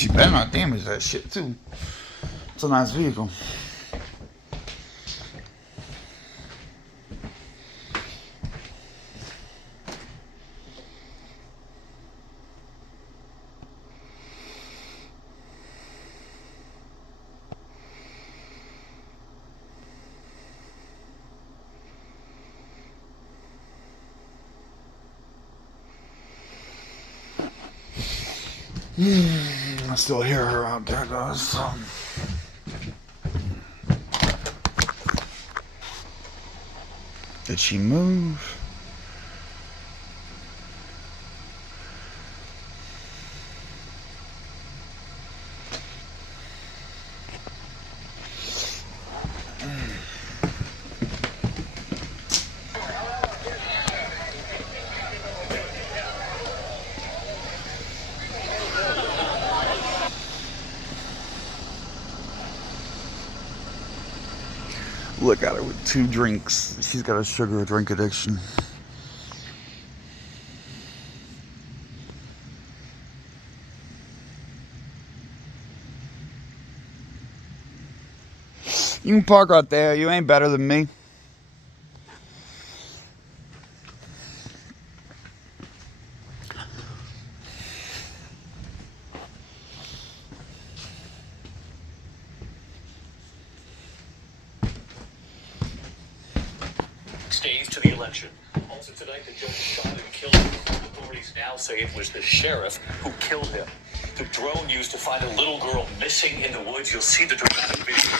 She better not damage that shit too. It's a nice vehicle. I still hear her out there, guys. Did she move? Look at her with 2 drinks. She's got a sugar drink addiction. You can park right there. You ain't better than me. Days to the election. Also tonight, the judge shot and killed him. Authorities now say it was the sheriff who killed him. The drone used to find a little girl missing in the woods. You'll see the dramatic video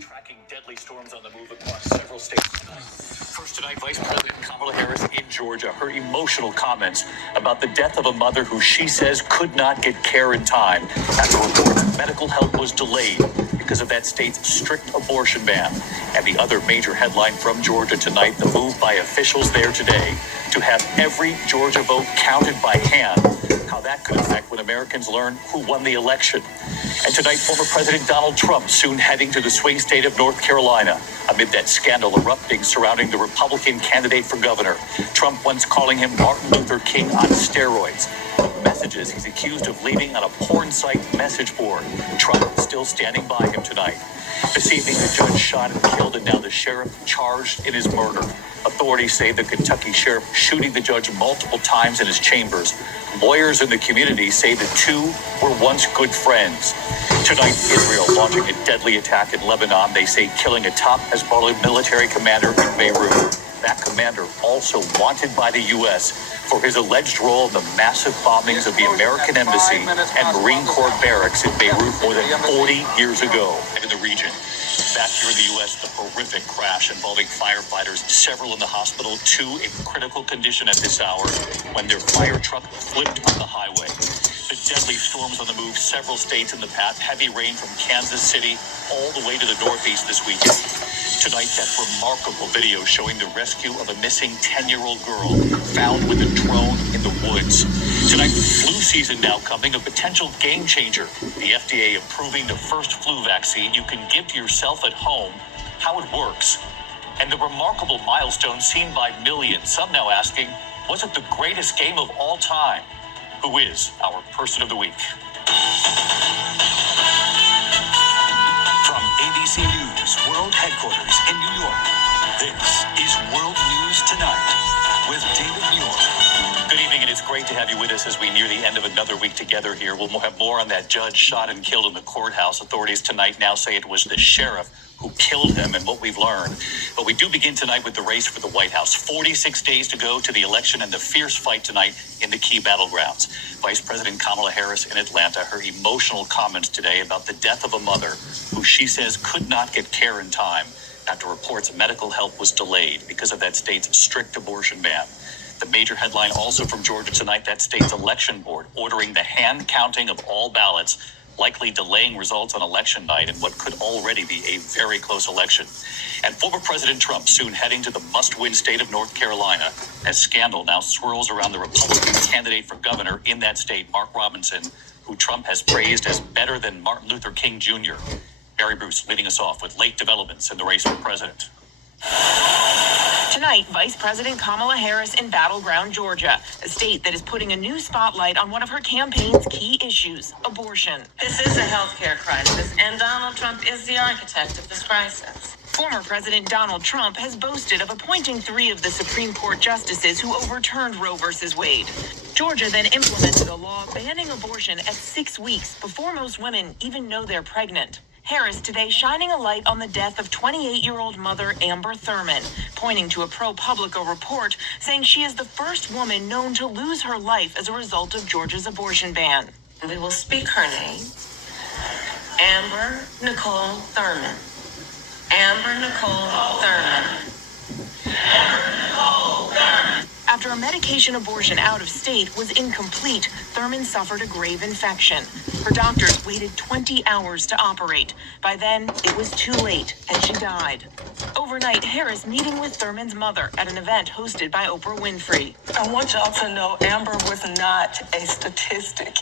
tracking deadly storms on the move across several states tonight. First tonight, Vice President Kamala Harris in Georgia. Her emotional comments about the death of a mother who she says could not get care in time after reports medical help was delayed because of that state's strict abortion ban. And the other major headline from Georgia tonight, the move by officials there today to have every Georgia vote counted by hand. How that could affect when Americans learn who won the election. And tonight, former President Donald Trump soon heading to the swing state of North Carolina amid that scandal erupting surrounding the Republican candidate for governor. Trump once calling him Martin Luther King on steroids. Messages he's accused of leaving on a porn site message board. Trump still standing by him tonight. This evening, the judge shot and killed, and now the sheriff charged in his murder. Authorities say the Kentucky sheriff shooting the judge multiple times in his chambers. Lawyers in the community say the two were once good friends. Tonight, Israel launching a deadly attack in Lebanon. They say killing a top Hezbollah military commander in Beirut. That commander also wanted by the U.S. for his alleged role in the massive bombings of the American embassy and Marine Corps barracks in Beirut more than 40 years ago. And in the region, back here in the U.S., the horrific crash involving firefighters, several in the hospital, 2 in critical condition at this hour when their fire truck flipped on the highway. The deadly storms on the move, several states in the path, heavy rain from Kansas City all the way to the northeast this weekend. Tonight, that remarkable video showing the rescue of a missing 10-year-old girl found with a drone in the woods. Tonight, flu season now coming, a potential game changer. The FDA approving the first flu vaccine you can give to yourself at home, how it works, and the remarkable milestone seen by millions. Some now asking, was it the greatest game of all time? Who is our person of the week? From ABC News World Headquarters in New York, this is World News Tonight with David Muir. Good evening, and it's great to have you with us as we near the end of another week together here. We'll have more on that judge shot and killed in the courthouse. Authorities tonight now say it was the sheriff who killed him and what we've learned. But we do begin tonight with the race for the White House. 46 days to go to the election and the fierce fight tonight in the key battlegrounds. Vice President Kamala Harris in Atlanta, her emotional comments today about the death of a mother who she says could not get care in time after reports medical help was delayed because of that state's strict abortion ban. The major headline also from Georgia tonight, that state's election board ordering the hand counting of all ballots, likely delaying results on election night in what could already be a very close election. And former President Trump soon heading to the must-win state of North Carolina as scandal now swirls around the Republican candidate for governor in that state, Mark Robinson, who Trump has praised as better than Martin Luther King Jr. Mary Bruce leading us off with late developments in the race for president. Tonight, Vice President Kamala Harris in battleground Georgia, a state that is putting a new spotlight on one of her campaign's key issues, abortion. This is a healthcare crisis, and Donald Trump is the architect of this crisis. Former President Donald Trump has boasted of appointing 3 of the Supreme Court justices who overturned Roe v. Wade. Georgia then implemented a law banning abortion at 6 weeks before most women even know they're pregnant. Harris today shining a light on the death of 28-year-old mother Amber Thurman, pointing to a ProPublica report saying she is the first woman known to lose her life as a result of Georgia's abortion ban. We will speak her name, Amber Nicole Thurman. Amber Nicole Thurman. Amber Nicole Thurman. After a medication abortion out of state was incomplete, Thurman suffered a grave infection. Her doctors waited 20 hours to operate. By then, it was too late, and she died. Overnight, Harris meeting with Thurman's mother at an event hosted by Oprah Winfrey. I want y'all to know Amber was not a statistic.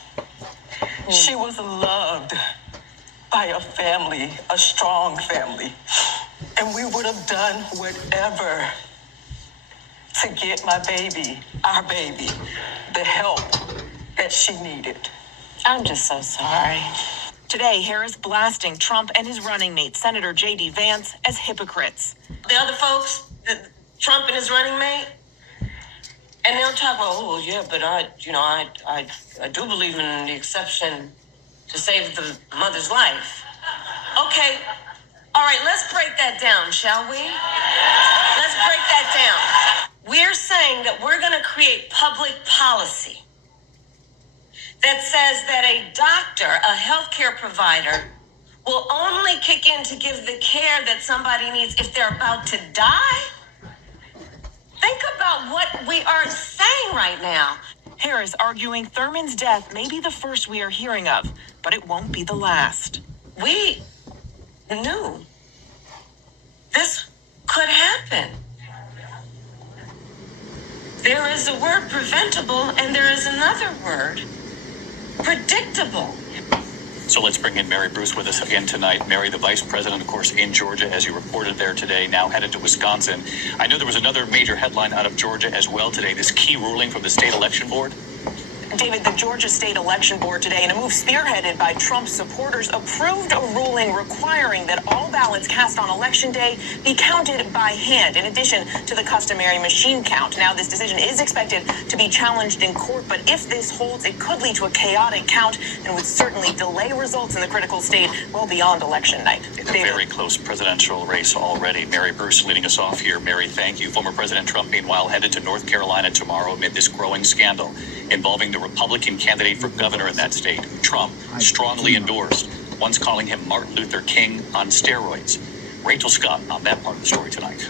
She was loved by a family, a strong family. And we would have done whatever to get my baby, our baby, the help that she needed. I'm just so sorry. Today, Harris blasting Trump and his running mate, Senator J.D. Vance, as hypocrites. The other folks, Trump and his running mate, and they'll talk about, oh, yeah, but I do believe in the exception to save the mother's life. Okay, all right, let's break that down, shall we? Let's break that down. We're saying that we're going to create public policy that says that a doctor, a healthcare provider, will only kick in to give the care that somebody needs if they're about to die? Think about what we are saying right now. Harris arguing Thurman's death may be the first we are hearing of, but it won't be the last. We knew this could happen. There is a word preventable, and there is another word, predictable. So let's bring in Mary Bruce with us again tonight. Mary, the vice president, of course, in Georgia, as you reported there today, now headed to Wisconsin. I know there was another major headline out of Georgia as well today, this key ruling from the state election board. David, the Georgia State Election Board today, in a move spearheaded by Trump supporters, approved a ruling requiring that all ballots cast on Election Day be counted by hand, in addition to the customary machine count. Now, this decision is expected to be challenged in court, but if this holds, it could lead to a chaotic count and would certainly delay results in the critical state well beyond Election night. In a very close presidential race already. Mary Bruce leading us off here. Mary, thank you. Former President Trump, meanwhile, headed to North Carolina tomorrow amid this growing scandal involving the Republican candidate for governor in that state, who Trump strongly endorsed, once calling him Martin Luther King on steroids. Rachel Scott on that part of the story tonight.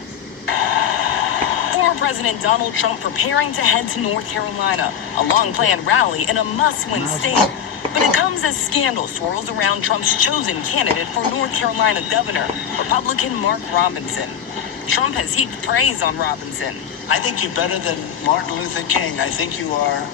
Former President Donald Trump preparing to head to North Carolina, a long-planned rally in a must-win state. But it comes as scandal swirls around Trump's chosen candidate for North Carolina governor, Republican Mark Robinson. Trump has heaped praise on Robinson. I think you're better than Martin Luther King. I think you are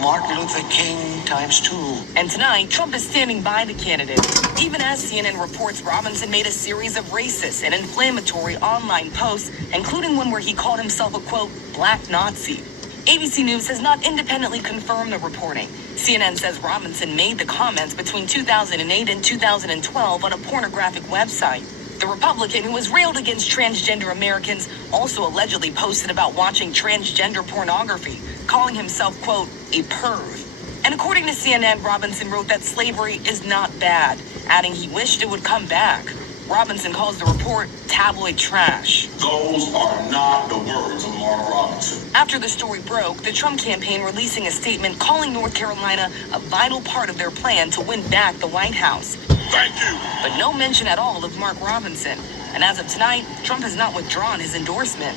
Martin Luther King ×2. And tonight, Trump is standing by the candidate. Even as CNN reports, Robinson made a series of racist and inflammatory online posts, including one where he called himself a, quote, black Nazi. ABC News has not independently confirmed the reporting. CNN says Robinson made the comments between 2008 and 2012 on a pornographic website. The Republican, who has railed against transgender Americans, also allegedly posted about watching transgender pornography, calling himself, quote, a perv. And according to CNN, Robinson wrote that slavery is not bad, adding he wished it would come back. Robinson calls the report tabloid trash. Those are not the words of Mark Robinson. After the story broke, the Trump campaign releasing a statement calling North Carolina a vital part of their plan to win back the White House. Thank you. But no mention at all of Mark Robinson. And as of tonight, Trump has not withdrawn his endorsement.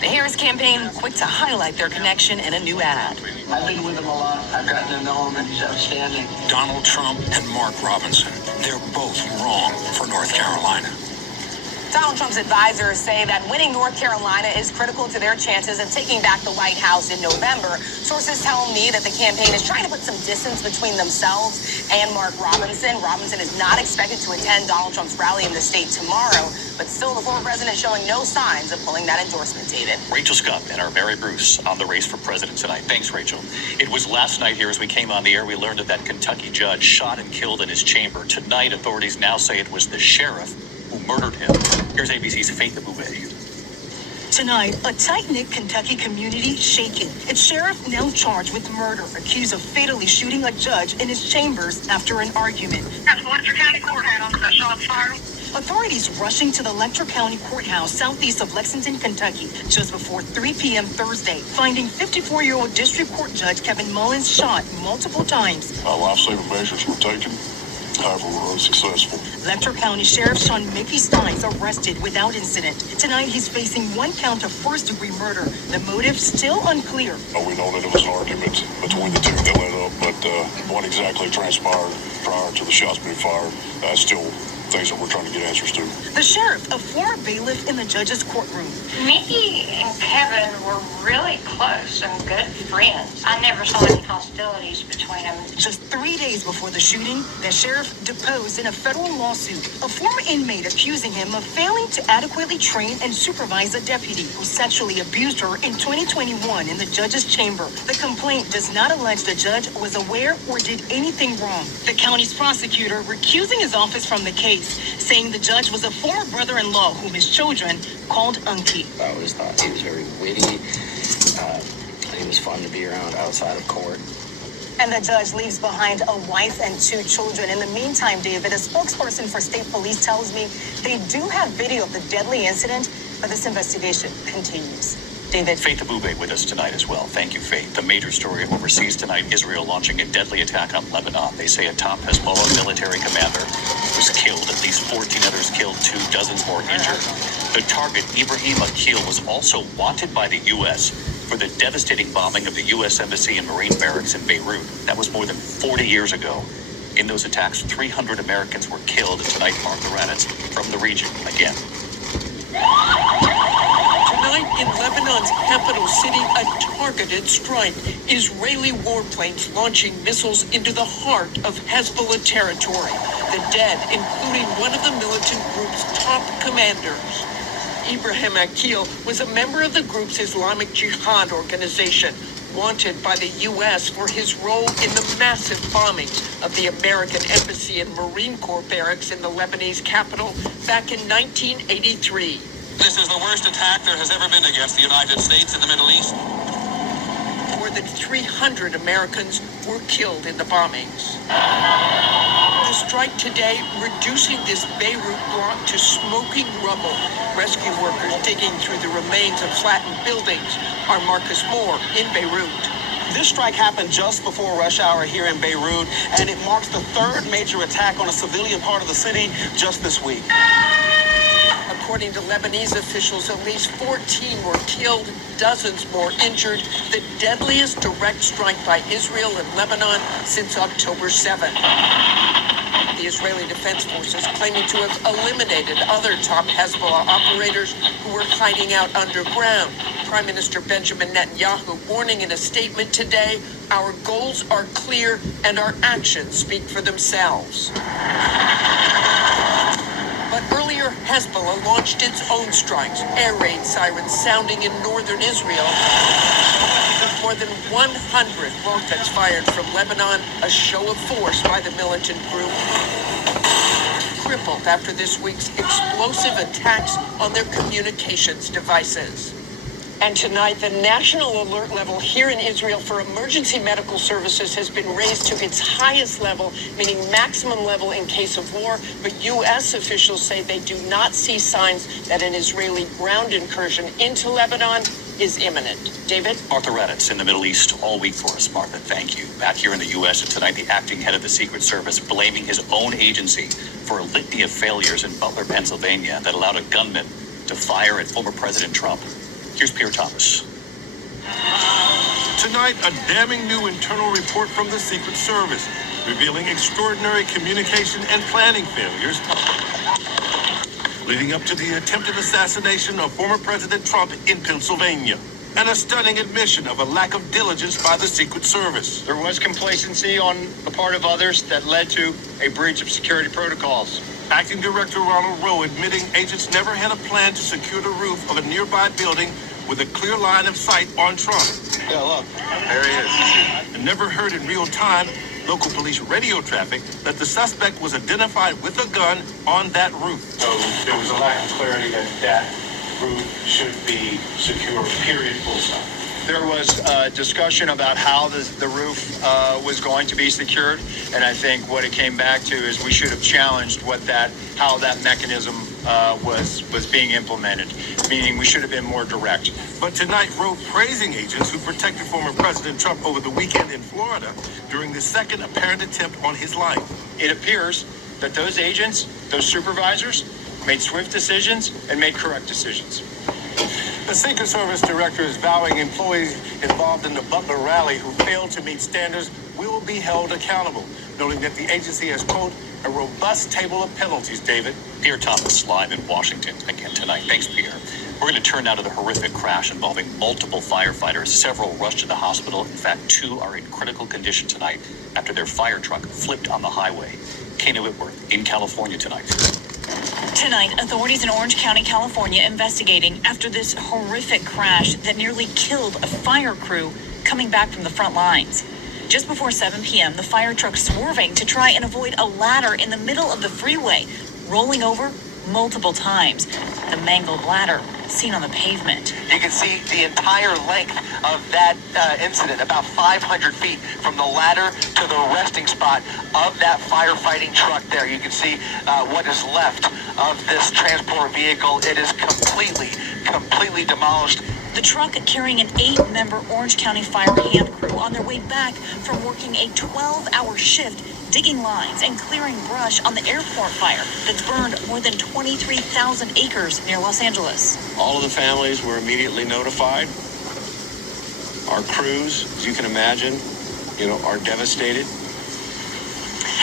The Harris campaign quick to highlight their connection in a new ad. I've been with him a lot. I've gotten to know him, and he's outstanding. Donald Trump and Mark Robinson, they're both wrong for North Carolina. Donald Trump's advisors say that winning North Carolina is critical to their chances of taking back the White House in November. Sources tell me that the campaign is trying to put some distance between themselves and Mark Robinson. Robinson is not expected to attend Donald Trump's rally in the state tomorrow, but still the former president showing no signs of pulling that endorsement, David. Rachel Scott and our Mary Bruce on the race for president tonight. Thanks, Rachel. It was last night here as we came on the air, we learned that that Kentucky judge shot and killed in his chamber. Tonight, authorities now say it was the sheriff who murdered him. Here's ABC's Faith Abube. Tonight, a tight-knit Kentucky community shaken. Its sheriff now charged with murder, accused of fatally shooting a judge in his chambers after an argument. That's Letcher County Courthouse that shot fired. Authorities rushing to the Letcher County Courthouse southeast of Lexington, Kentucky, just before 3 p.m. Thursday, finding 54-year-old District Court Judge Kevin Mullins shot multiple times. Life-saving measures were taken. However, we're unsuccessful. Letcher County Sheriff Sean Mickey Steins arrested without incident. Tonight, he's facing one count of first-degree murder. The motive still unclear. We know that it was an argument between the two that led up, but what exactly transpired prior to the shots being fired, still things that we're trying to get answers to. The sheriff, a former bailiff in the judge's courtroom. Mickey and Kevin were really close and good friends. I never saw any hostilities between them. Just 3 days before the shooting, the sheriff deposed in a federal lawsuit a former inmate accusing him of failing to adequately train and supervise a deputy who sexually abused her in 2021 in the judge's chamber. The complaint does not allege the judge was aware or did anything wrong. The county's prosecutor recusing his office from the case, saying the judge was a former brother-in-law whom his children called Unky. I always thought he was very witty. He was fun to be around outside of court. And the judge leaves behind a wife and 2 children. In the meantime, David, a spokesperson for state police tells me they do have video of the deadly incident, but this investigation continues. David. Faith Abube with us tonight as well. Thank you, Faith. The major story overseas tonight, Israel launching a deadly attack on Lebanon. They say a top Hezbollah military commander was killed, at least 14 others killed, 2 dozens more injured. The target, Ibrahim Akil, was also wanted by the U.S. for the devastating bombing of the U.S. Embassy and Marine barracks in Beirut. That was more than 40 years ago. In those attacks, 300 Americans were killed. Tonight, Martha Raddatz from the region again. Tonight in Lebanon's capital city, a targeted strike. Israeli warplanes launching missiles into the heart of Hezbollah territory. The dead, including one of the militant group's top commanders. Ibrahim Akil was a member of the group's Islamic Jihad organization, wanted by the U.S. for his role in the massive bombings of the American Embassy and Marine Corps barracks in the Lebanese capital back in 1983. This is the worst attack there has ever been against the United States in the Middle East. More than 300 Americans were killed in the bombings. The strike today reducing this Beirut block to smoking rubble. Rescue workers digging through the remains of flattened buildings. Our Marcus Moore in Beirut. This strike happened just before rush hour here in Beirut, and it marks the 3rd major attack on a civilian part of the city just this week. According to Lebanese officials, at least 14 were killed, dozens more injured, the deadliest direct strike by Israel in Lebanon since October 7th. The Israeli Defense Forces claiming to have eliminated other top Hezbollah operators who were hiding out underground. Prime Minister Benjamin Netanyahu warning in a statement today, our goals are clear and our actions speak for themselves. But earlier, Hezbollah launched its own strikes, air raid sirens sounding in northern Israel. More than 100 rockets fired from Lebanon, a show of force by the militant group. Crippled after this week's explosive attacks on their communications devices. And tonight, the national alert level here in Israel for emergency medical services has been raised to its highest level, meaning maximum level in case of war. But U.S. officials say they do not see signs that an Israeli ground incursion into Lebanon is imminent. David? Martha Raddatz in the Middle East all week for us. Martha, thank you. Back here in the U.S. and tonight, the acting head of the Secret Service blaming his own agency for a litany of failures in Butler, Pennsylvania that allowed a gunman to fire at former President Trump. Here's Pierre Thomas. Tonight, a damning new internal report from the Secret Service revealing extraordinary communication and planning failures leading up to the attempted assassination of former President Trump in Pennsylvania, and a stunning admission of a lack of diligence by the Secret Service. There was complacency on the part of others that led to a breach of security protocols. Acting Director Ronald Rowe admitting agents never had a plan to secure the roof of a nearby building with a clear line of sight on Trump. Yeah, look, there he is. And never heard in real time local police radio traffic that the suspect was identified with a gun on that roof. So there was a lack of clarity that roof should be secure, period, full stop. There was discussion about how the roof was going to be secured, and I think what it came back to is we should have challenged how that mechanism was being implemented, meaning we should have been more direct. But tonight, Rowe praising agents who protected former President Trump over the weekend in Florida during the second apparent attempt on his life. It appears that those agents, those supervisors, made swift decisions and made correct decisions. The Secret Service director is vowing employees involved in the Butler rally who failed to meet standards will be held accountable, noting that the agency has, quote, a robust table of penalties, David. Pierre Thomas live in Washington again tonight. Thanks, Pierre. We're going to turn now to the horrific crash involving multiple firefighters. Several rushed to the hospital. In fact, 2 are in critical condition tonight after their fire truck flipped on the highway. Kana Whitworth in California tonight. Tonight, authorities in Orange County, California, investigating after this horrific crash that nearly killed a fire crew coming back from the front lines. Just before 7 p.m., the fire truck swerving to try and avoid a ladder in the middle of the freeway, rolling over multiple times. The mangled ladder seen on the pavement. You can see the entire length of that incident, about 500 feet from the ladder to the resting spot of that firefighting truck there. You can see what is left of this transport vehicle. It is completely demolished. The truck carrying an 8-member Orange County fire hand crew on their way back from working a 12-hour shift digging lines and clearing brush on the airport fire that's burned more than 23,000 acres near Los Angeles. All of the families were immediately notified. Our crews, as you can imagine, are devastated.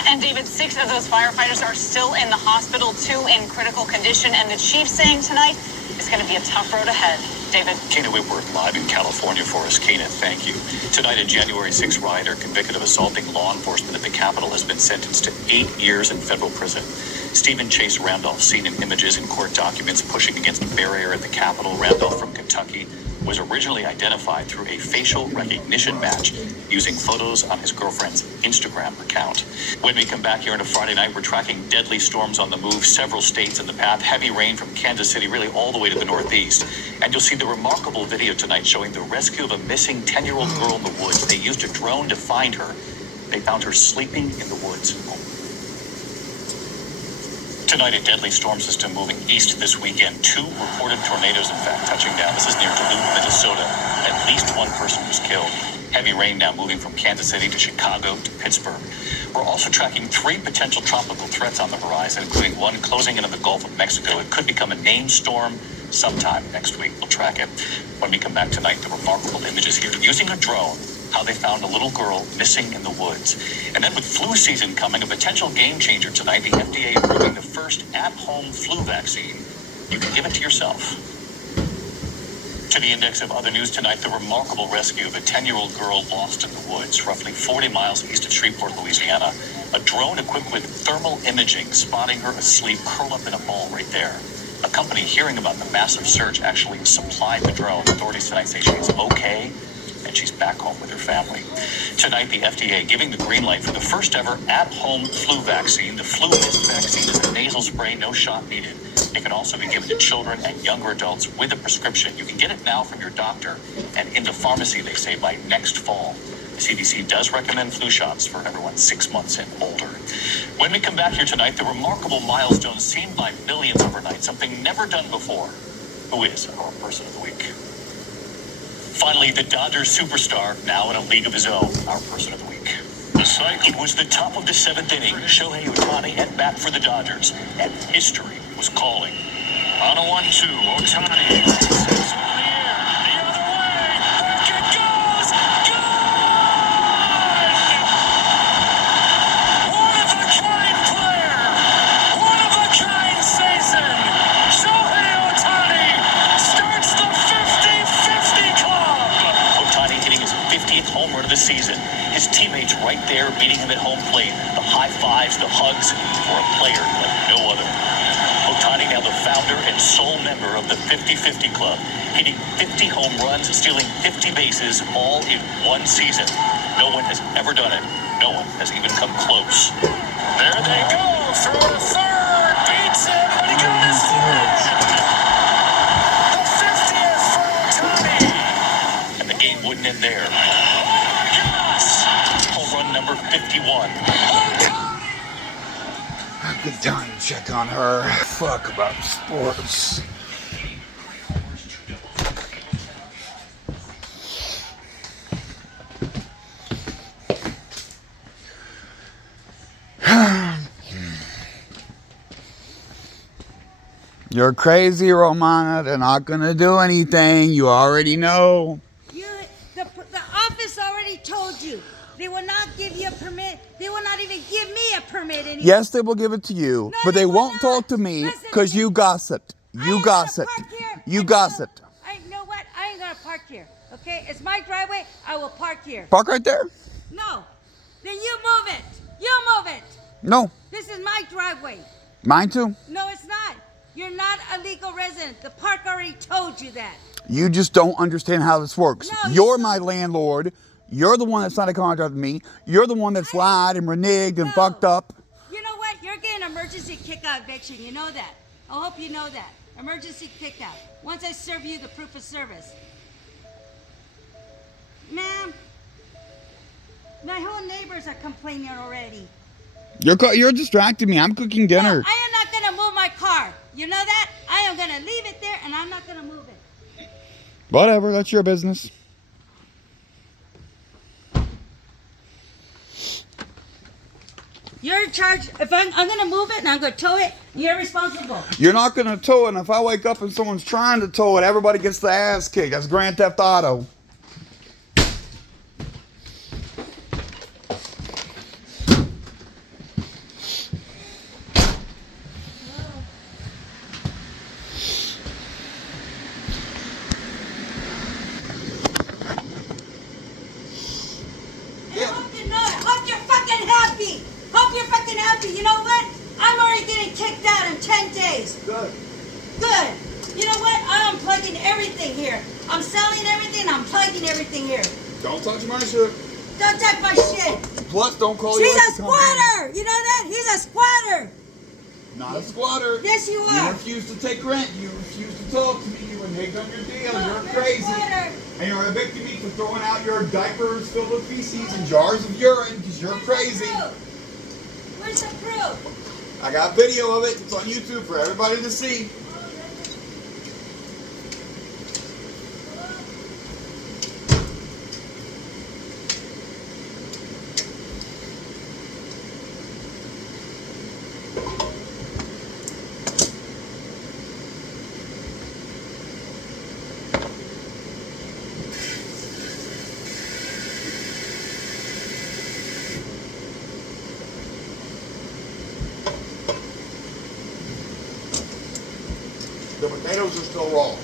And David, 6 of those firefighters are still in the hospital, 2 in critical condition, and the chief saying tonight it's going to be a tough road ahead. David. Kana Whitworth live in California for us. Kana, thank you. Tonight, a January 6 rioter convicted of assaulting law enforcement at the Capitol has been sentenced to 8 years in federal prison. Stephen Chase Randolph, seen in images and court documents pushing against a barrier at the Capitol. Randolph from Kentucky was originally identified through a facial recognition match using photos on his girlfriend's Instagram account. When we come back here on a Friday night, we're tracking deadly storms on the move, several states in the path, heavy rain from Kansas City, really all the way to the northeast. And you'll see the remarkable video tonight showing the rescue of a missing 10-year-old girl in the woods. They used a drone to find her. They found her sleeping in the woods. Tonight, a deadly storm system moving east this weekend. 2 reported tornadoes, in fact, touching down. This is near Duluth, Minnesota. At least 1 person was killed. Heavy rain now moving from Kansas City to Chicago to Pittsburgh. We're also tracking 3 potential tropical threats on the horizon, including one closing into the Gulf of Mexico. It could become a named storm sometime next week. We'll track it. When we come back tonight, the remarkable images here. Using a drone, how they found a little girl missing in the woods. And then with flu season coming, a potential game changer tonight, the FDA approving the first at-home flu vaccine. You can give it to yourself. To the index of other news tonight, the remarkable rescue of a 10-year-old girl lost in the woods, roughly 40 miles east of Shreveport, Louisiana. A drone equipped with thermal imaging spotting her asleep, curled up in a ball right there. A company hearing about the massive search actually supplied the drone. Authorities tonight say she's okay and she's back home with her family. Tonight, the FDA giving the green light for the first ever at-home flu vaccine. The flu vaccine is a nasal spray, no shot needed. It can also be given to children and younger adults with a prescription. You can get it now from your doctor and in the pharmacy, they say, by next fall. The CDC does recommend flu shots for everyone 6 months and older. When we come back here tonight, the remarkable milestone seen by millions overnight, something never done before. Who is our person of the week? Finally, the Dodgers superstar, now in a league of his own, our person of the week. The cycle. It was the top of the 7th inning. Shohei Ohtani at bat for the Dodgers, and history was calling. On a 1-2, Ohtani sends one in the air, the other way, back it goes, gone! One-of-a-kind player, one-of-a-kind season. His teammates right there meeting him at home plate. The high fives, the hugs for a player like no other. Ohtani now the founder and sole member of the 50-50 Club, hitting 50 home runs, stealing 50 bases, all in one season. No one has ever done it. No one has even come close. There they go, through to third, beats it, but he got his third. The 50th for Ohtani. And the game wouldn't end there. Oh my gosh! Home run number 51. Good time to check on her. Fuck about sports. You're crazy, Romana. They're not gonna do anything. You already know. The office already told you. They will not give you a permit. They will not even give me a permit anymore. Yes, they will give it to you, but they won't talk to me because you gossiped. You gossiped. You gossiped. You know what? I ain't gonna park here. Okay? It's my driveway. I will park here. Park right there. No. Then you move it. You move it. No. This is my driveway. Mine too. No, it's not. You're not a legal resident. The park already told you that. You just don't understand how this works. No, You're my landlord. You're the one that signed a contract with me. You're the one that's lied and reneged and fucked up. You know what? You're getting emergency kick-out eviction. You know that. I hope you know that. Emergency kick-out. Once I serve you the proof of service. Ma'am, my whole neighbors are complaining already. You're distracting me. I'm cooking dinner. No, I am not going to move my car. You know that? I am going to leave it there and I'm not going to move it. Whatever. That's your business. You're in charge. If I'm going to move it and I'm going to tow it, you're responsible. You're not going to tow it, and if I wake up and someone's trying to tow it, everybody gets the ass kicked. That's Grand Theft Auto. Hope you're fucking happy. You know what? I'm already getting kicked out in 10 days. Good. Good. You know what? I'm unplugging everything here. I'm selling everything. I'm plugging everything here. Don't touch my shit. Don't touch my shit. Plus, don't call He's you. a squatter. You know that? He's a squatter. Not a squatter. Yes, you are. You refuse to take rent. You refuse to talk to me. You reneged on your deal. You're crazy. And you're evicting me for throwing out your diapers filled with feces and jars of urine because you're crazy. Where's the proof? I got video of it. It's on YouTube for everybody to see. The potatoes are still raw.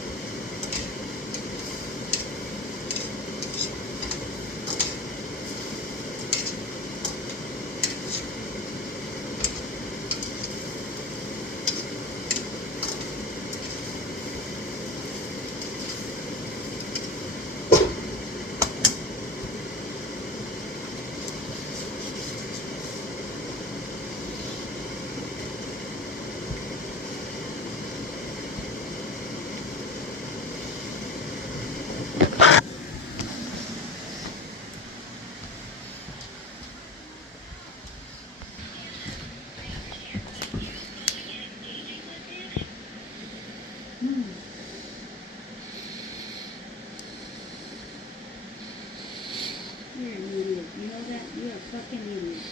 You're an idiot. You know that? You're a fucking idiot.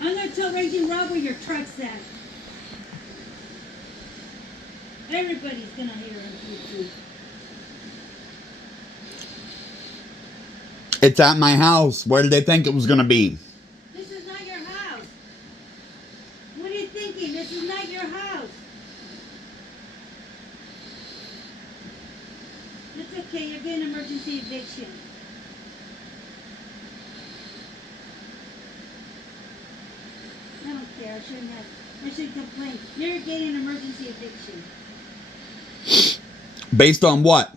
I'm gonna tell Raging Rob where your truck's at. Everybody's gonna hear him. It's at my house. Where did they think it was going to be? This is not your house. What are you thinking? This is not your house. It's okay. You're getting emergency eviction. there. I shouldn't have. I should complain. You're getting an emergency eviction. Based on what?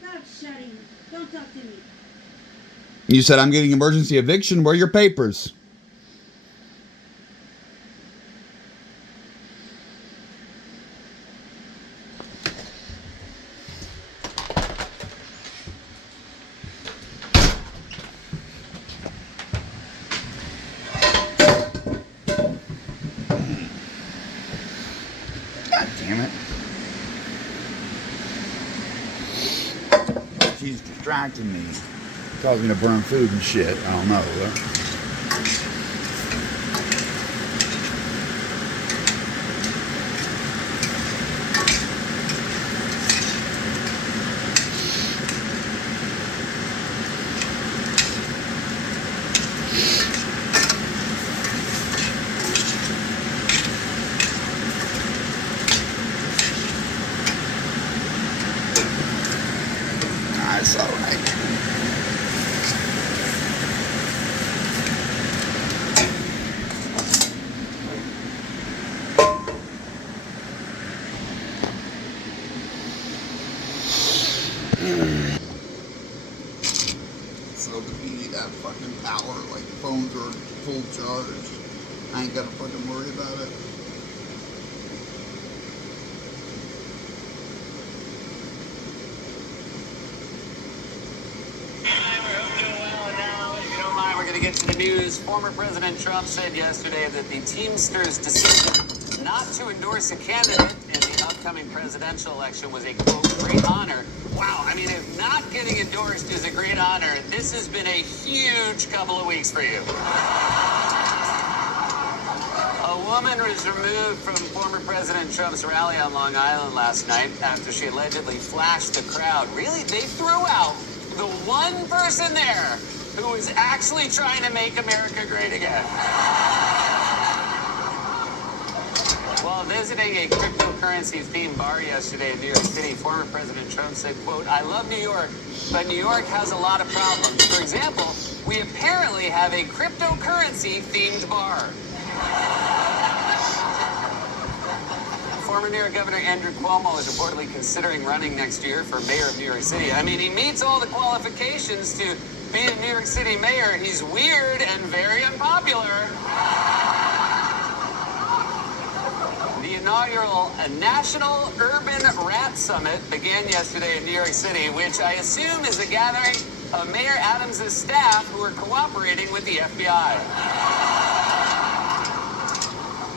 Stop shutting. Don't talk to me. You said I'm getting emergency eviction. Where are your papers? God damn it. She's distracting me. Causing me to burn food and shit. I don't know. That's all right. So if you need that fucking power, like phones are full charge, I ain't gotta fucking worry about it. We're going to get to the news. Former President Trump said yesterday that the Teamsters' decision not to endorse a candidate in the upcoming presidential election was a, quote, great honor. Wow, I mean, if not getting endorsed is a great honor, this has been a huge couple of weeks for you. A woman was removed from former President Trump's rally on Long Island last night after she allegedly flashed the crowd. Really, they threw out the one person there who was actually trying to make America great again. While visiting a cryptocurrency-themed bar yesterday in New York City, former President Trump said, quote, "I love New York, but New York has a lot of problems. For example, we apparently have a cryptocurrency-themed bar." Former New York Governor Andrew Cuomo is reportedly considering running next year for mayor of New York City. I mean, he meets all the qualifications to be a New York City mayor. He's weird and very unpopular. The inaugural National Urban Rat Summit began yesterday in New York City, which I assume is a gathering of Mayor Adams' staff who are cooperating with the FBI.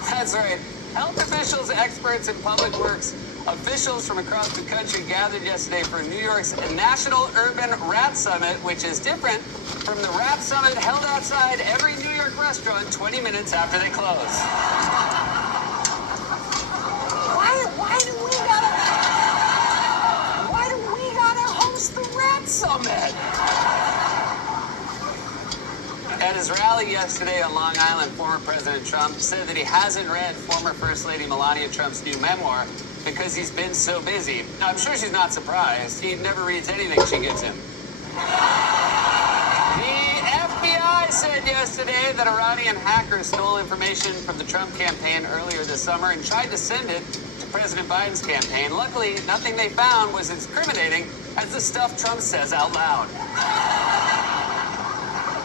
That's right. Health officials, experts, and public works officials from across the country gathered yesterday for New York's National Urban Rat Summit, which is different from the Rat Summit held outside every New York restaurant 20 minutes after they close. Why do we gotta host the Rat Summit? At his rally yesterday on Long Island, former President Trump said that he hasn't read former First Lady Melania Trump's new memoir because he's been so busy. Now, I'm sure she's not surprised. He never reads anything she gives him. The FBI said yesterday that Iranian hackers stole information from the Trump campaign earlier this summer and tried to send it to President Biden's campaign. Luckily, nothing they found was as incriminating as the stuff Trump says out loud.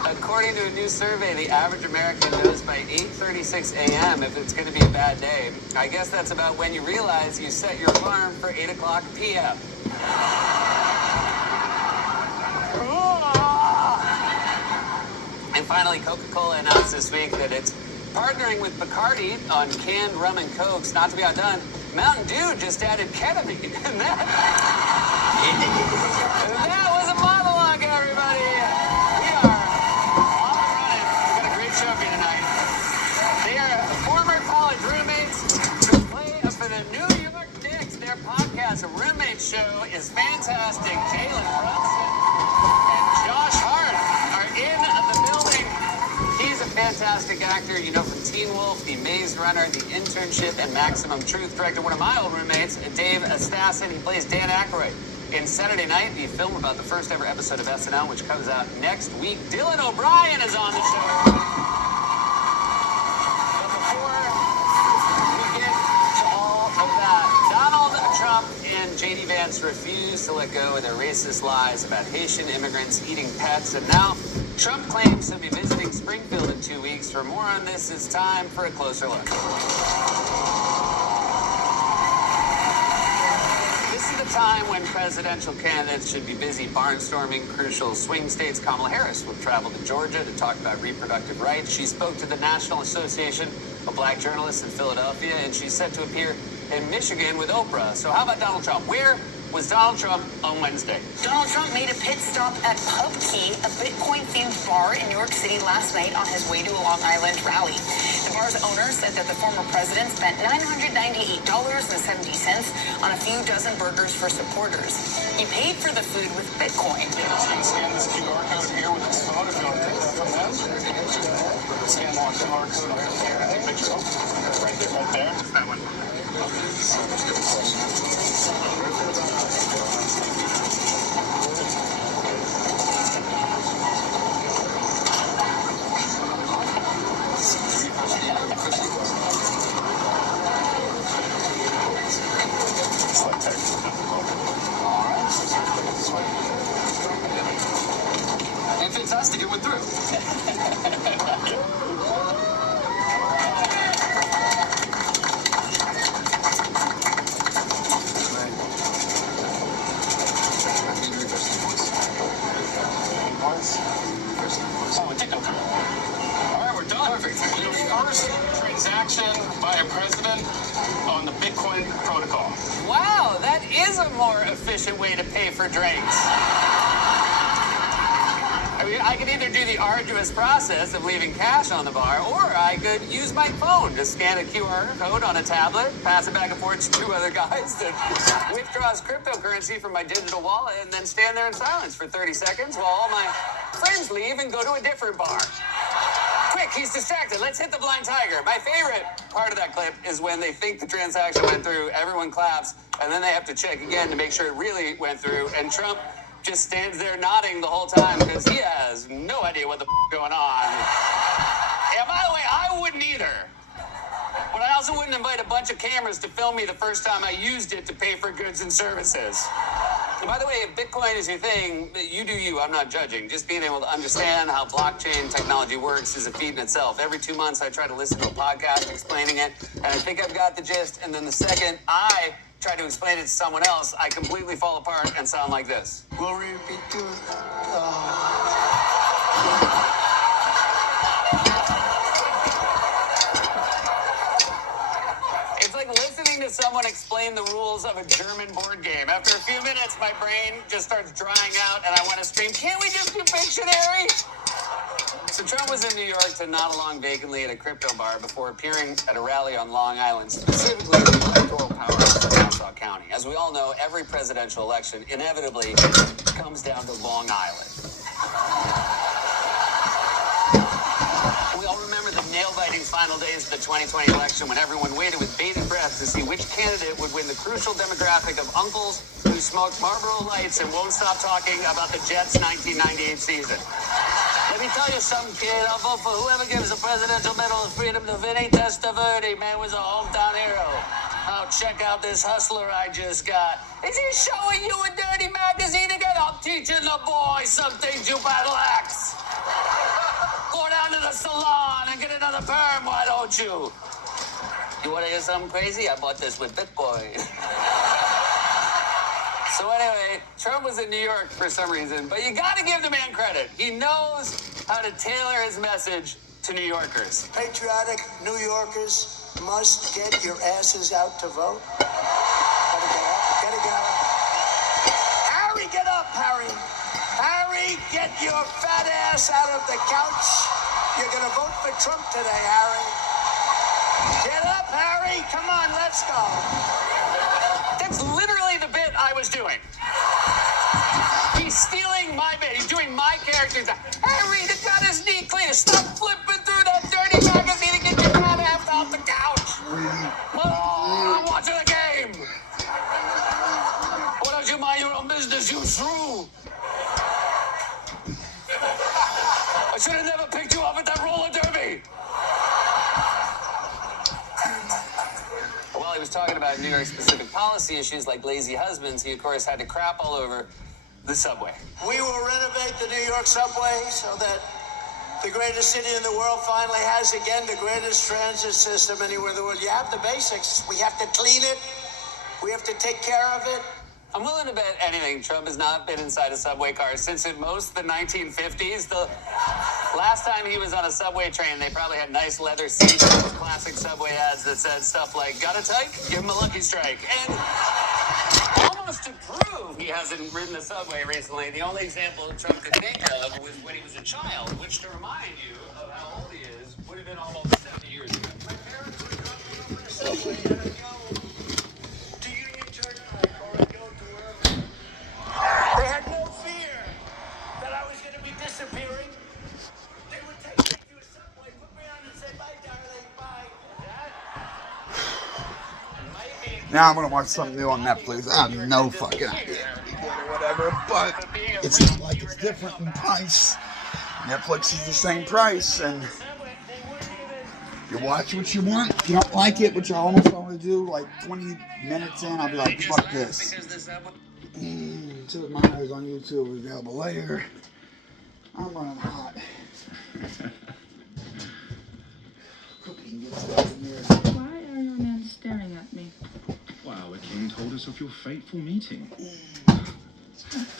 According to a new survey, the average American knows by 8:36 a.m. if it's going to be a bad day. I guess that's about when you realize you set your alarm for 8 o'clock p.m. And finally, Coca-Cola announced this week that it's partnering with Bacardi on canned rum and cokes. Not to be outdone, Mountain Dew just added ketamine. And that was a monologue, everybody. We are off and running. We've got a great show for you tonight. They are former college roommates who play for the New York Knicks. Their podcast, A Roommate Show, is fantastic. Jalen Brunson and Josh Hart are in the building. He's a fantastic actor, you know, from Teen Wolf, The Maze Runner, The Internship, and Maximum Truth. Directed one of my old roommates, Dave Astasin. He plays Dan Aykroyd in Saturday Night, the film about the first ever episode of SNL, which comes out next week. Dylan O'Brien is on the show. before we get to all of that, Donald Trump and J.D. Vance refuse to let go of their racist lies about Haitian immigrants eating pets, and now Trump claims he'll be visiting Springfield in 2 weeks. For more on this, it's time for a closer look. This is the time when presidential candidates should be busy barnstorming crucial swing states. Kamala Harris will travel to Georgia to talk about reproductive rights. She spoke to the National Association of Black Journalists in Philadelphia, and she's set to appear in Michigan with Oprah. So how about Donald Trump? Where was Donald Trump on Wednesday? Donald Trump made a pit stop at Pub Key, a Bitcoin-themed bar in New York City last night on his way to a Long Island rally. The bar's owner said that the former president spent $998.70 on a few dozen burgers for supporters. He paid for the food with Bitcoin. You can scan this QR code here with this phone if you want to take that from them. Scan the QR code here. Take a picture. Right there, right there. That one. And fantastic, it went through. Oh, it did go through. All right, we're done. Perfect. The first transaction by a president on the Bitcoin protocol. Wow, that is a more efficient way to pay for drinks. I mean, I could either do the arduous process of leaving cash on the bar, or I could use my phone to scan a QR code on a tablet, pass it back and forth to two other guys that withdraws cryptocurrency from my digital wallet, and then stand there in silence for 30 seconds while all my friends leave and go to a different bar. Quick, he's distracted. Let's hit the blind tiger. My favorite part of that clip is when they think the transaction went through, everyone claps, and then they have to check again to make sure it really went through, and Trump just stands there nodding the whole time because he has no idea what the going on. And by the way, I wouldn't either. But I also wouldn't invite a bunch of cameras to film me the first time I used it to pay for goods and services. And by the way, if Bitcoin is your thing, you do you. I'm not judging. Just being able to understand how blockchain technology works is a feat in itself. Every 2 months, I try to listen to a podcast explaining it, and I think I've got the gist. And then the second I try to explain it to someone else, I completely fall apart and sound like this. Glory be to God. It's like listening to someone explain the rules of a German board game. After a few minutes, my brain just starts drying out and I want to scream, can't we just do Pictionary? So Trump was in New York to nod along vacantly at a crypto bar before appearing at a rally on Long Island, specifically the electoral powerhouse of Nassau County. As we all know, every presidential election inevitably comes down to Long Island. We all remember the nail-biting final days of the 2020 election when everyone waited with bated breath to see which candidate would win the crucial demographic of uncles who smoke Marlboro Lights and won't stop talking about the Jets' 1998 season. Let me tell you something, kid. I'll vote for whoever gives the Presidential Medal of Freedom to Vinny Testaverde. Man was a hometown hero. Oh, check out this hustler I just got. Is he showing you a dirty magazine again? I'm teaching the boys some things you battle axe. Go down to the salon and get another perm, why don't you? You want to hear something crazy? I bought this with Bitcoin. So anyway, Trump was in New York for some reason, but you got to give the man credit. He knows how to tailor his message to New Yorkers. Patriotic New Yorkers must get your asses out to vote. Gotta get up. Gotta get up. Harry, get up, Harry. Harry, get your fat ass out of the couch. You're gonna vote for Trump today, Harry. Get up, Harry. Come on, let's go. That's literally the bit I was doing. He's stealing my bit. He's doing my character. Harry, the got his knee clean. Stop flipping through that dirty magazine and get your fat ass off the couch. Oh, I'm watching the game. Why don't you mind your own business, you shrew? I should have never picked you up at that roller derby. was talking about New York-specific policy issues like lazy husbands, he, of course, had to crap all over the subway. We will renovate the New York subway so that the greatest city in the world finally has, again, the greatest transit system anywhere in the world. You have the basics. We have to clean it. We have to take care of it. I'm willing to bet anything Trump has not been inside a subway car since at most the 1950s. The last time he was on a subway train, they probably had nice leather seats, those classic subway ads that said stuff like, got a tyke? Give him a lucky strike. And almost to prove he hasn't ridden a subway recently, the only example Trump could think of was when he was a child, which, to remind you of how old he is, would have been almost 70 years ago. My parents would drop me over in a subway and I'd go to Union Turnpike or I'd go to wherever. They had no fear that I was going to be disappearing. They would take me to a subway, put me on and say, bye, darling, bye. Now I'm gonna watch something new on Netflix. I have no fucking idea or whatever, but it's not like it's different in price. Netflix is the same price, and you watch what you want. If you don't like it, which I almost always do, like 20 minutes in, I'll be like, fuck this. So mine on YouTube is available later. I'm running hot. Cookie gets stuff in here. Why are your men staring at me? Wow, the king told us of your fateful meeting.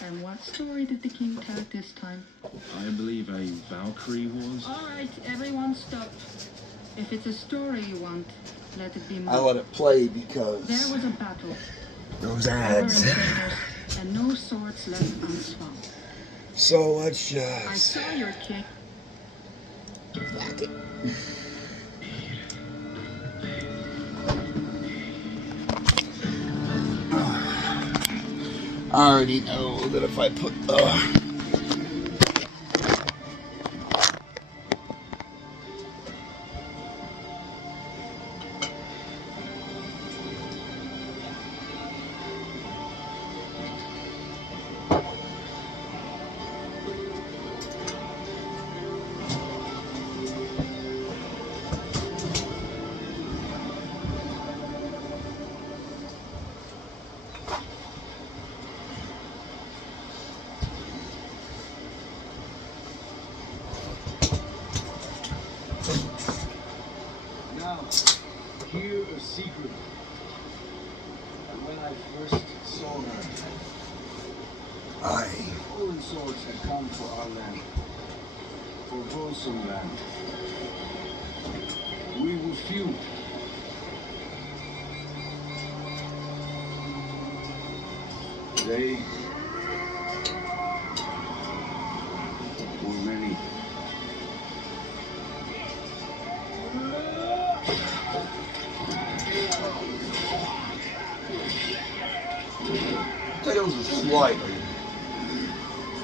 And what story did the king tell this time? I believe a Valkyrie was. All right, everyone stop. If it's a story you want, let it be mine. I let it play because There was a battle. those There were ads. invaders, and no swords left unswung. So let's I just. saw your king. Fuck it. I already know that if I put Now, hear a secret. When I first saw her, Poland swords had come for our land, for wholesome land. We were few. They were many. Tails are slightly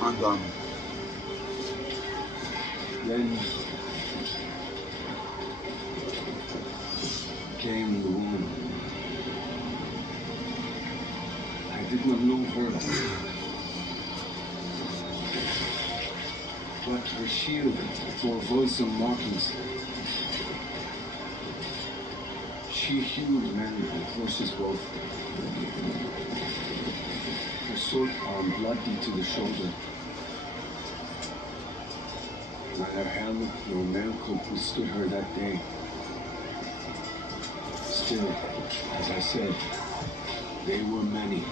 undone. Then came the woman. I did not know her, but her shield for voicesome markings. She hewed men and horses both. Her sword arm bloody to the shoulder. Neither helmet nor mantle withstood her that day. Still, as I said, they were many.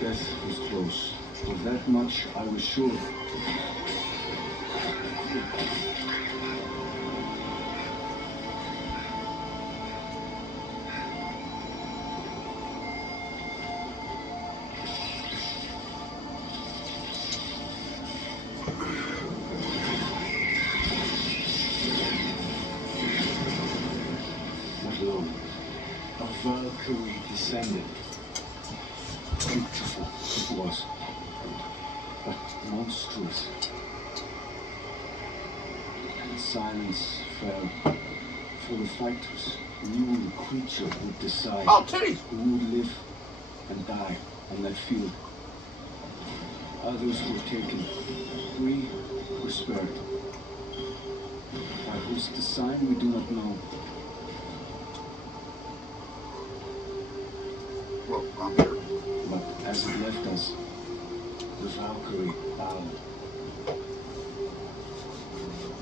Death was close. Of that much I was sure. Not long, a Valkyrie descended. Beautiful it was, but monstrous. And silence fell, for the fighters knew the creature would decide who would live and die on that field. Others were taken, 3 were spared. By whose design we do not know. Well, I'm here. But as it left us, the Valkyrie bowed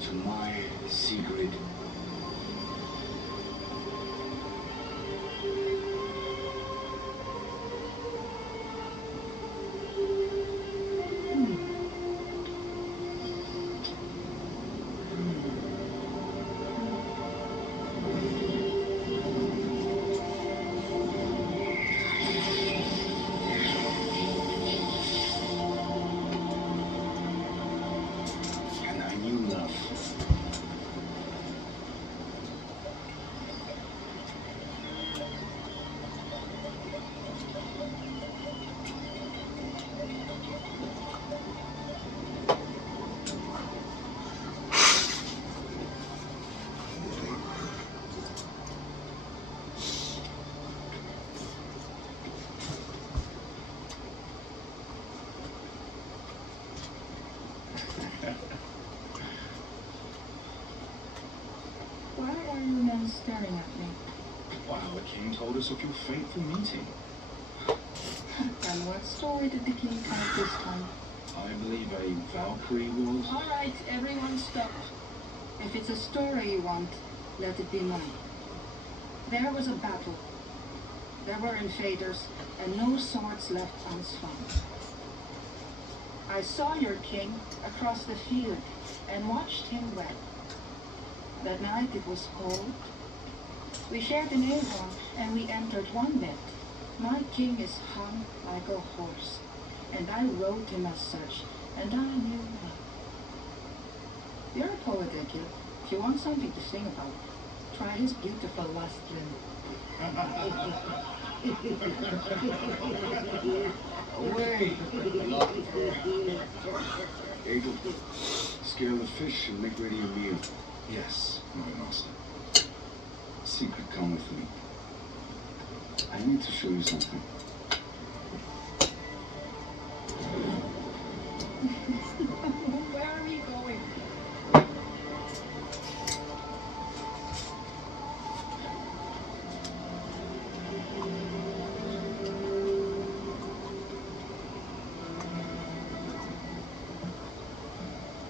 to my secret. And I knew love. Why are you men staring at me? Wow, the king told us of your fateful meeting. And what story did the king tell this time? I believe a Valkyrie was. All right, everyone stop. If it's a story you want, let it be mine. There was a battle. There were invaders, and no swords left unswung. I saw your king across the field and watched him wed. That night it was cold. We shared an ale and we entered one bed. My king is hung like a horse, and I rode him as such, and I knew love. You're a poet, Edgy. If you want something to sing about, try his beautiful last limb. Away! Eagle, scale the fish and make ready a meal. Yes, my master. Secret, come with me. I need to show you something. Where are we going?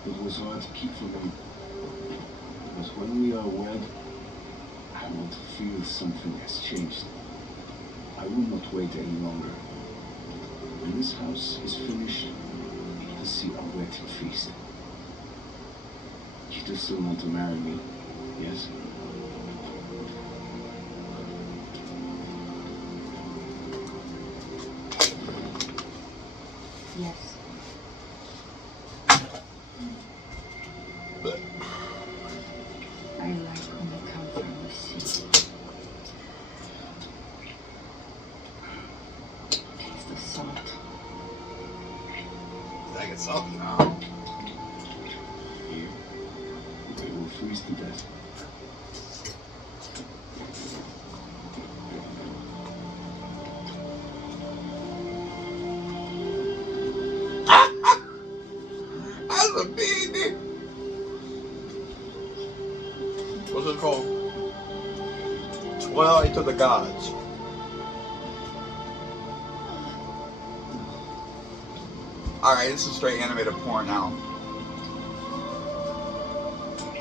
It was hard to keep from me. Because when we are wed, I want to feel something has changed. I will not wait any longer. When this house is finished, to see a wedding feast. You do still want to marry me, yes? Yes. I like when you come from the sea. Taste of salt. I get salty now. Here, they will freeze to death. That's a baby. What's it called? Twilight to the Gods. Alright, this is straight animated porn now.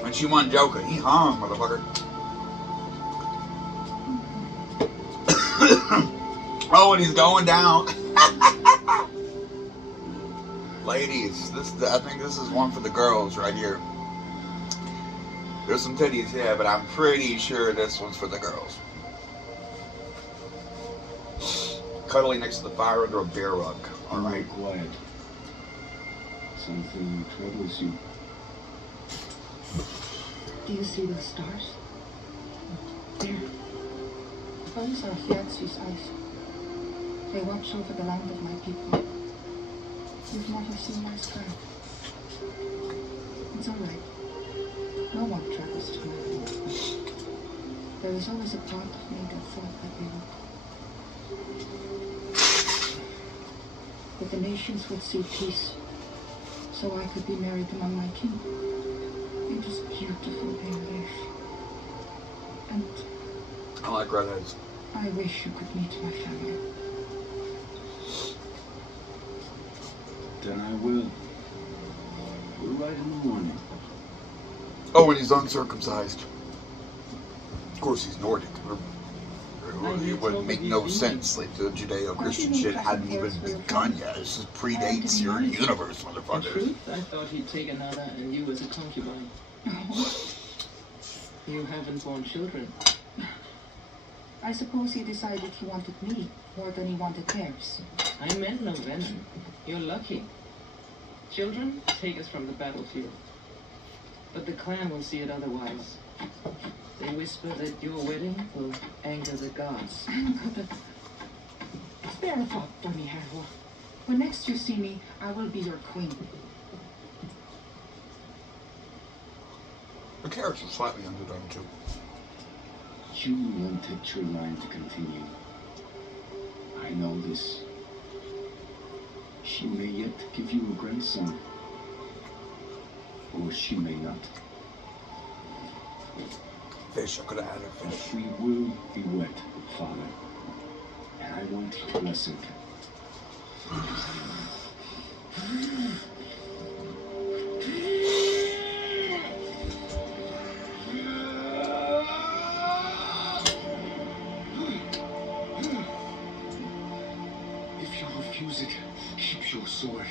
When she won Joker, he hung, motherfucker. Oh, and he's going down. Ladies, I think this is one for the girls right here. There's some titties here, but I'm pretty sure this one's for the girls. Cuddling next to the fire under a bear rug. All right, quiet. Something troubles you. Do you see those stars? There. Those are Fiatsu's eyes. They watch over the land of my people. You've never seen my sky. It's all right. No one travels to my home. There was always a part of me that thought that we would. That the nations would see peace, so I could be married among my kin. It is beautiful English. And I like redheads. I wish you could meet my family. Then I will. We'll ride in the morning. Oh, and he's uncircumcised. Of course, he's Nordic. It would make no sense. Like, the Judeo-Christian shit hadn't even begun yet. This is predates your universe, motherfucker. I thought he'd take another and you as a concubine. You haven't born children. I suppose he decided he wanted me more than he wanted theirs. I meant no venom. You're lucky. Children take us from the battlefield. But the clan will see it otherwise. They whisper that your wedding will anger the gods. Spare a thought for me, Herwa. When next you see me, I will be your queen. The character's slightly underdone, too. You wanted your line to continue. I know this. She may yet give you a grandson. Or she may not. Fish, I could have had her fish. But we will be wed, Father. And I want your blessing. If you refuse it, keep your sword.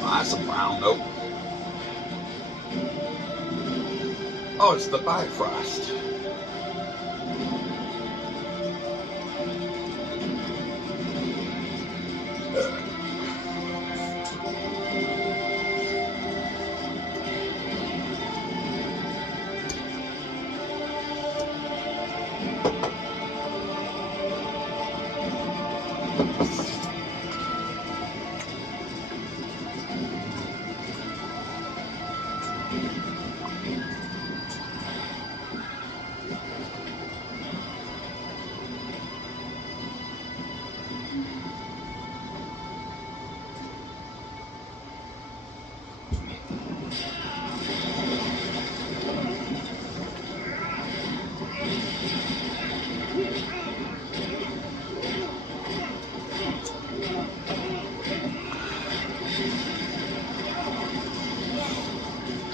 That's a brown note. Oh, it's the Bifrost.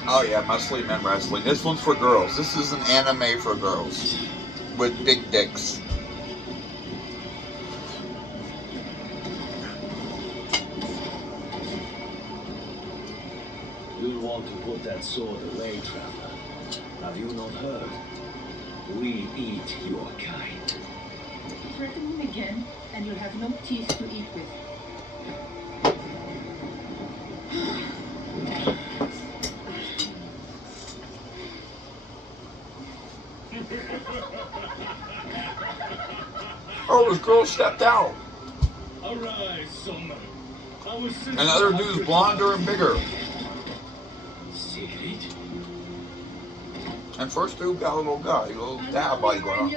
Oh yeah, Muslim Men Wrestling. This one's for girls. This is an anime for girls with big dicks. You'll want to put that sword away, traveler. Have you not heard? We eat your kind. Threaten him again, and you'll have no teeth to eat with. Oh, this girl stepped out. Arise, son. And the other dude's blonder and bigger. Secret? And first dude got a little guy, a little dad body going on.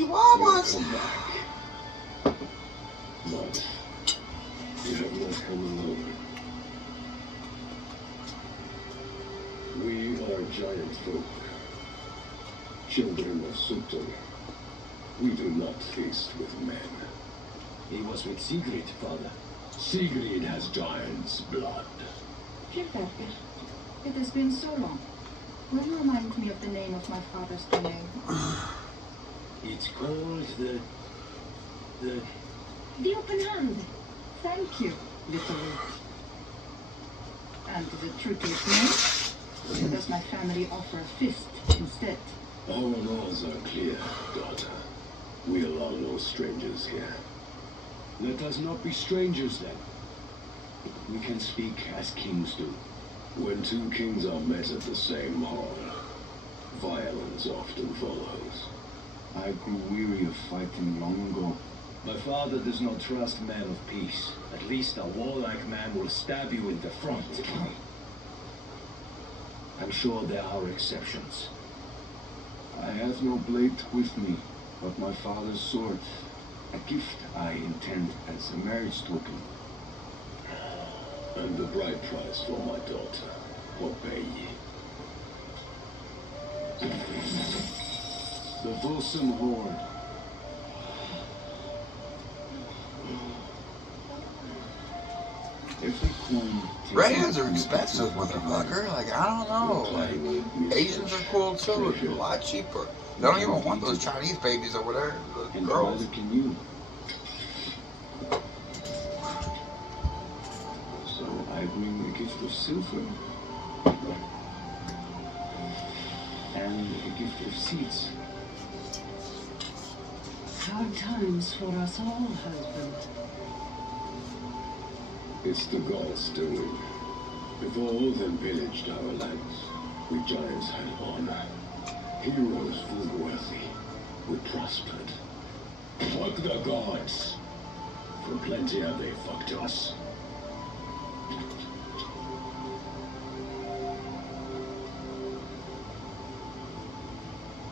Chihuahuas. Come back. But you have not come alone. We are giant folk, children of Sutton. We do not feast with men. He was with Sigrid, father. Sigrid has giant's blood. Fyrverker, it has been so long. Will you remind me of the name of my father's domain? It's called the open hand. Thank you, little Ruth. And is it true to its name? Or does my family offer a fist instead? Our laws are clear, daughter. We allow no strangers here. Let us not be strangers then. We can speak as kings do. When two kings are met at the same hall, violence often follows. I grew weary of fighting long ago. My father does not trust men of peace. At least a warlike man will stab you in the front. I'm sure there are exceptions. I have no blade with me, but my father's sword. A gift I intend as a marriage token. And the bride price for my daughter. What pay ye? The Volsum Horn. Every coin. Radios are expensive, motherfucker. Like, I don't know. Like, Asians are cool too. They're a lot cheaper. They don't even want those Chinese babies or whatever. The girls. Can you? So I bring a gift of silver. And a gift of seeds. Hard times for us all, husband. It's the gods' doing. Before they pillaged our lands, we giants had honor. Heroes full worthy. We prospered. Fuck the gods. For plenty have they fucked us.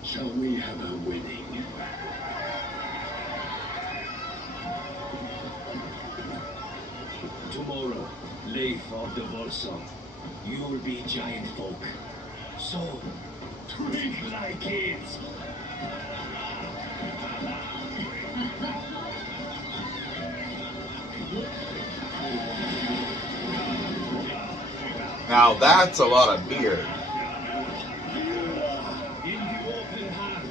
Shall we have a wedding? Tomorrow, Leif of the Volsung, you will be giant folk. So, drink like it. Now that's a lot of beer. In the open hand,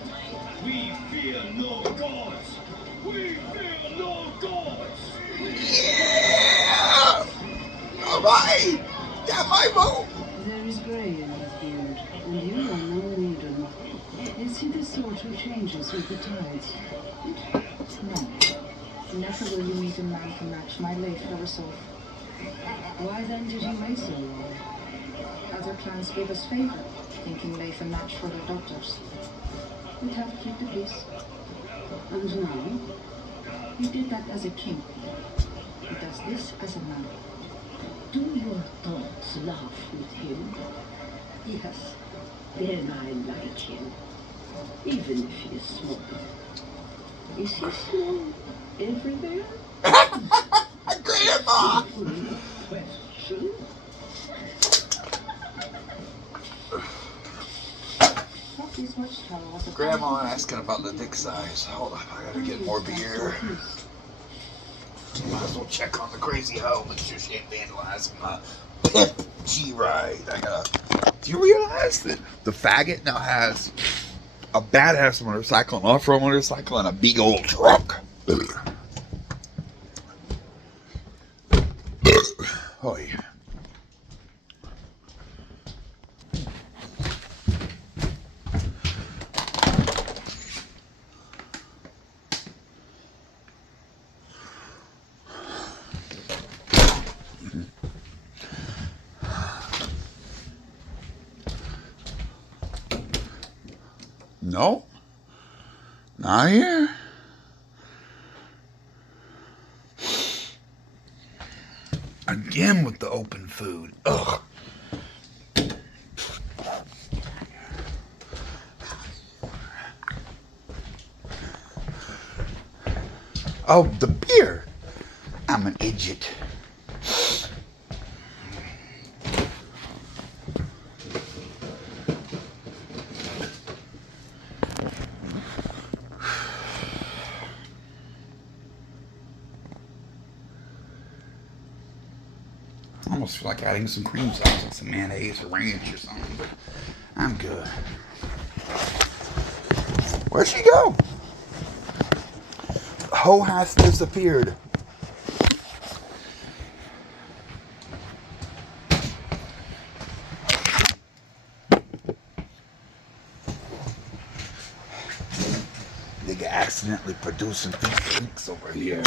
we fear no gods. We fear no gods. Yeah! Alright! Got my vote! There is grey in his beard, and you are no maiden. Is he the sort who changes with the tides? No. Never will you meet a man to match my late Philosoph. Why then did you wait so long? Other clans gave us favor, thinking Leif a match for their daughters. We'd have to keep the peace. And now? He did that as a king. He does this as a man. Do your thoughts laugh with him? Yes. Then I like him, even if he is small. Is he small everywhere? Grandma! Question. Grandma asking about the dick size. Hold on, I gotta get more beer. Might as well check on the crazy hoe. Make sure she ain't vandalizing my pimp G-Ride. Do you realize that the faggot now has a badass motorcycle, an off-road motorcycle, and a big old truck? Oh yeah. No, not here. Again with the open food. Ugh. Oh, the beer. I'm an idiot. I almost feel like adding some cream sauce, like some mayonnaise or ranch or something, but I'm good. Where'd she go? Ho has disappeared. Nigga accidentally producing these leaks over here.